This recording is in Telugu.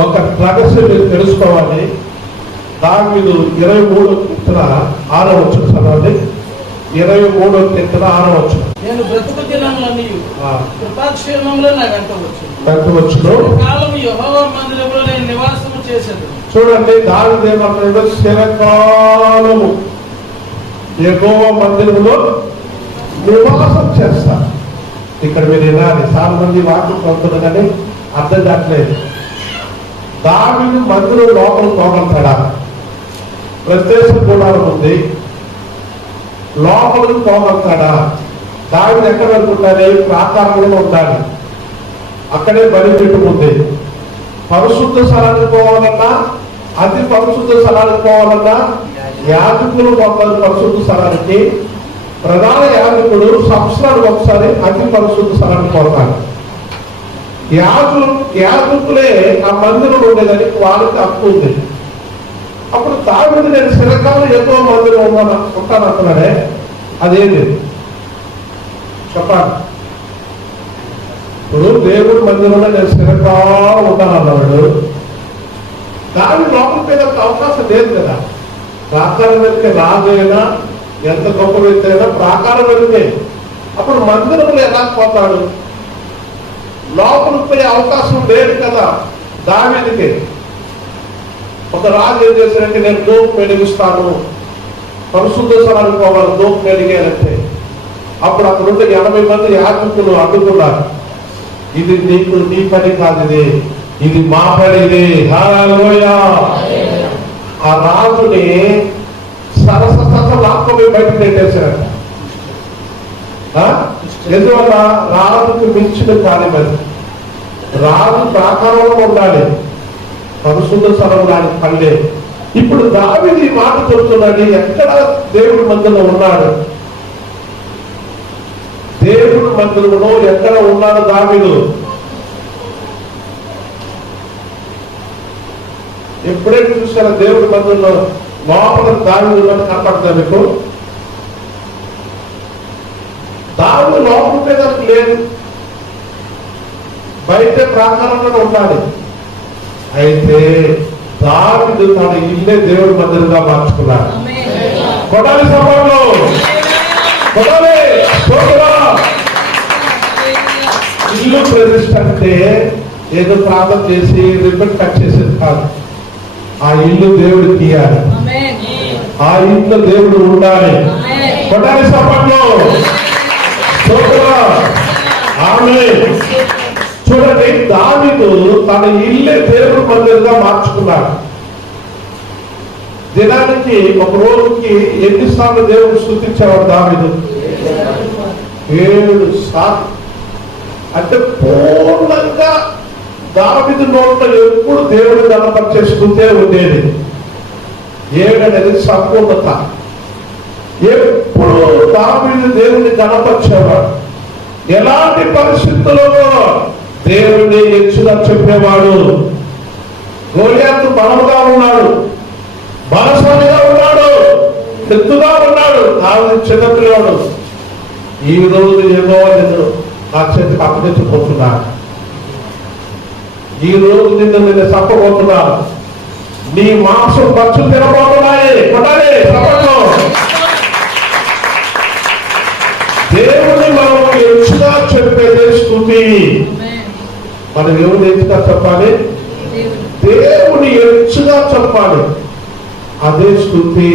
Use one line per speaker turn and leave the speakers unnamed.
ఒక రహస్యం మీరు తెలుసుకోవాలి. దావీదు ఇరవై మూడు కీర్తన ఆరో వచ్చిన చదవండి. ఇరవై మూడో కీర్తన ఆరో వచ్చిన
నేను బ్రతుకు దినములన్నీ కృపాక్షేమంలో నా వెంట వచ్చింది
పెద్ద వచ్చును
కాలం యెహోవా మందిరంలో నేను నివాసము చేసేది.
చూడండి దావీదు ఏమంటాడు చిరకాలము ఎగోవ మందిరంలో నివాసం చేస్తా ఇక్కడ మీరు వినాలి. చాలా మంది వాక్యం పొందుతుంది కానీ అర్థం కావట్లేదు. దావిని మందిరం లోపల తోగలుతాడా ప్రత్యేక గుణాలు ఉంది. లోపలికి తోగలుతాడా దావిని ఎక్కడ అనుకుంటారు ప్రాకారంలో ఉండాలి. అక్కడే బలి పెట్టుకుంది పరిశుద్ధ స్థలానికి పోవాలన్నా అతి పరిశుద్ధ స్థలానికి పోవాలన్నా యాజకులు పోతారు పరిశుద్ధ స్థలానికి ప్రధాన యాజకుడు సంవత్సరానికి ఒకసారి అతి పరిశుద్ధ స్థలానికి పోతాడు. యాజు యాజకులే ఆ మందిరం ఉండేదని వాళ్ళకి అప్పు ఉంది. అప్పుడు తాగుడు నేను శిరకాలం ఎంతో మందిరం ఉన్నాను ఉంటాను అంటున్నాడే అదేంటి? చెప్పాలి ఇప్పుడు దేవుడి మందిరంలో నేను స్థిరకాలం ఉంటాను అన్నాడు. దాని లోపలికి మీద అవకాశం లేదు కదా. ప్రాకారం వెళ్తే రాజైనా ఎంత గొప్ప వ్యక్తి అయినా ప్రాకారం వెళ్తే అప్పుడు మందిరంలో ఎలా పోతాడు? లోపలికి పోయే అవకాశం లేదు కదా. దావీదికి ఒక రాజు ఏం చేశారంటే నేను దూపు వెలిగిస్తాను పరిశుద్ధ స్థలానికి పోవాలి దూపు వెలిగేయాలంటే అప్పుడు అక్కడ ఉన్న ఎనభై మంది యాత్రికులు అడ్డుకున్నారు. ఇది నీకు నీ పని కాదు ఇది. ఇది మా పని ఇది. ఆ రాజుని సరస సరస లాక్కొని బయట పెట్టేశారంట ఆ? ఎందువల్ల? రాజుకి మించిన కార్యం మరి. రాజు ప్రాకారంలో ఉండాలి. పరిశుద్ధ స్థలం దాని పల్లె. ఇప్పుడు దావిది మాట చెబుతున్నాడు ఎక్కడ దేవుడి మధ్యలో ఉన్నాడు? దేవుడి మందిరంలో ఎక్కడ ఉన్నాడు దావిడు ఎప్పుడైతే చూసారా దేవుడి మందిరంలో లోపల దావిదు ఉన్నట్టు మీకు? దావిదు లోపల లేదు. బయట ప్రాకారంలో ఉండాలి. అయితే దావిదు తన ఇల్లే దేవుడి మందిరంగా మార్చుకున్నాడు. కొడాలి సభలో. కొడాలి. ఇల్లు ప్రతిష్ట అంటే ఏదో ప్రార్థన చేసి రిబ్బన్ కట్ చేసేది కాదు. ఆ ఇల్లు దేవుడికి ఇయ్యాలి ఆ ఇంట్లో దేవుడు ఉండాలి. కొడాలి సభలో. చూడండి దావిదు తన ఇల్లే దేవుడు మందిరంగా మార్చుకున్నాడు. దినానికి ఒక రోజుకి ఎన్నిసార్లు దేవుడు స్థుతించేవాడు దావిదు? ఏడు సార్లు. అంటే పూర్ణంగా దావిదు నోట్లో ఎప్పుడు దేవుడు గణపరిచేసుకుంటే ఉండేది. ఏడనేది సంపూర్ణత. ఏడు ఎప్పుడు దావీదు దేవుని కనపరిచేవాడు ఎలాంటి పరిస్థితుల్లో దేవుడిని ఎచ్చుగా చెప్పేవాడు? గోలియాతు బలముగా ఉన్నాడు. బలశాలిగా ఉన్నాడు. ఎత్తుగా ఉన్నాడు. దావిది చిన్నపిల్లవాడు ఈ రోజు ఏమో నేను నా చేతికి అప్పగించబోతున్నా ఈ రోజు నిన్ను నేను చప్పబోతున్నా నీ మాంసం ఖర్చు తినబోతున్నాయి. కొట్టాలి మనం ఎవరు ఎచ్చుగా చెప్పాలి దేవుని. ఎచ్చుగా చెప్పాలి అదే స్థుతి.